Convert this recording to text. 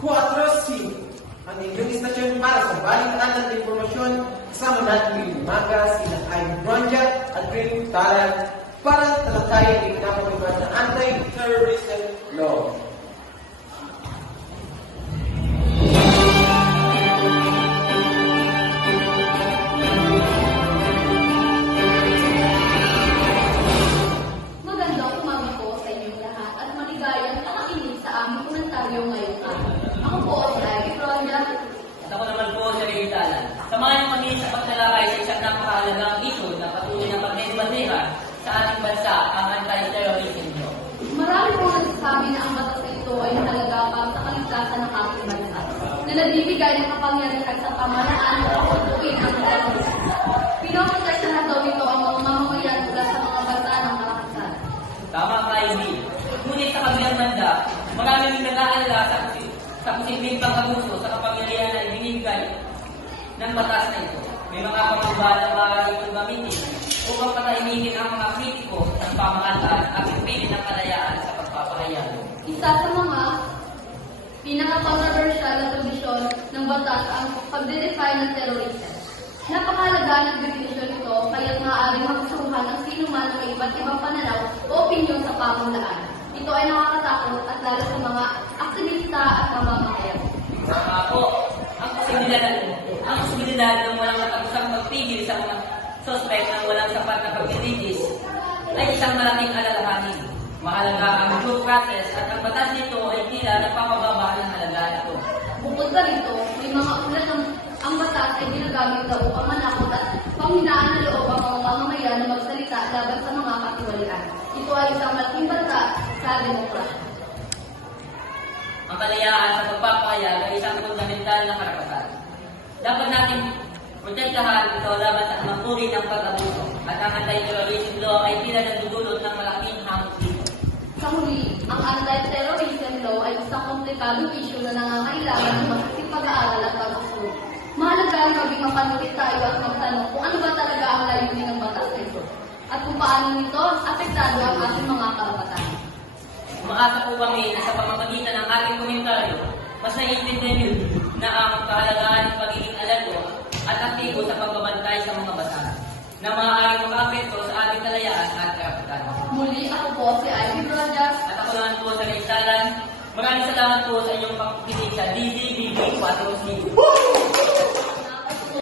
4C. Ang inyong istasyon para sa balitaan ng impormasyon, kasama natin yung umaga, sila ay Branja at Greg Taran para talakayin ang pinapagawin na Kami sa pagtalakay sa isang napakahalagang issue na patuloy na pagdesbanera sa ating bansa, ang anti-terrorism law. Marami po nagsasabi na ang batas na ito ay nakalagapang sa kaligtasan ng ating bansa na nagbibigay ng kapangyarihan sa pamahalaan na pakutuin ang terrorism. Pinoprotektahan na daw ito ang mga mamamayan mula sa mga banta ng karahasan. Tama ka, Amy. Ngunit sa kabilang banda, marami rin nag-aalala sa, sa posibleng pag-abuso sa kapangyarihan ibinibigay ng batas na ito. May mga pangubala na maaaring gamitin upang patahimikin ang mga kritiko ng pamahalaan at pipili ng kalayaan sa pagpapahayag. Isa sa mga pinaka-controversial na provision ng batas ang pagde-define ng terrorism. Napakahalaga ng definition ito kaya't maaaring makasuhan ng sino man may iba't ibang pananaw o opinyon sa pamulaan. Ito ay nakakatakot at lalo sa mga aktivista at mamamayan. Tama po. Ang posibilidad, ang posibilidad ng walang katapusang pagpigil sa sospek ng walang sapat na paglilitis ay isang malaking alalahanin. Mahalaga ang due process at ang batas nito ay tila nagpapababa ng halaga nito. Bukod pa rito, may mga ulat ng ang batas ay ginagamit daw upang manakot at panghinaan na loob ang mga mamamayan na magsalita laban sa mga katiwalian. Ito ay isang malaking banta sa demokrasya. Ang kalayaan sa pagpapahayag ay isang fundamental na karapatan. Dapat natin protektahan ito laban sa anumang uri ng pag-abuso at ang anti-terrorism law ay tila nagdudulot ng malaking hamon dito. Sa huli, ang anti-terrorism law ay isang komplikadong issue na nangangailangan ng masasing pag-aaral at pagsusunod. Mahalaga rin maging mapanukit tayo at magtanong kung ano ba talaga ang layunin ng batas na ito at kung paano nito apektado ang ating mga karapatan. Umaasa po kami na sa pamamagitan ng ating komentaryo, mas naiintindihan niyo na ang kahalagahan ng pagiging at karapatan. Muli, ako po si Ivy Rojas. At ako naman po sa Rinsalan, maraming salamat po sa inyong pakikinig sa DZBB 4 News.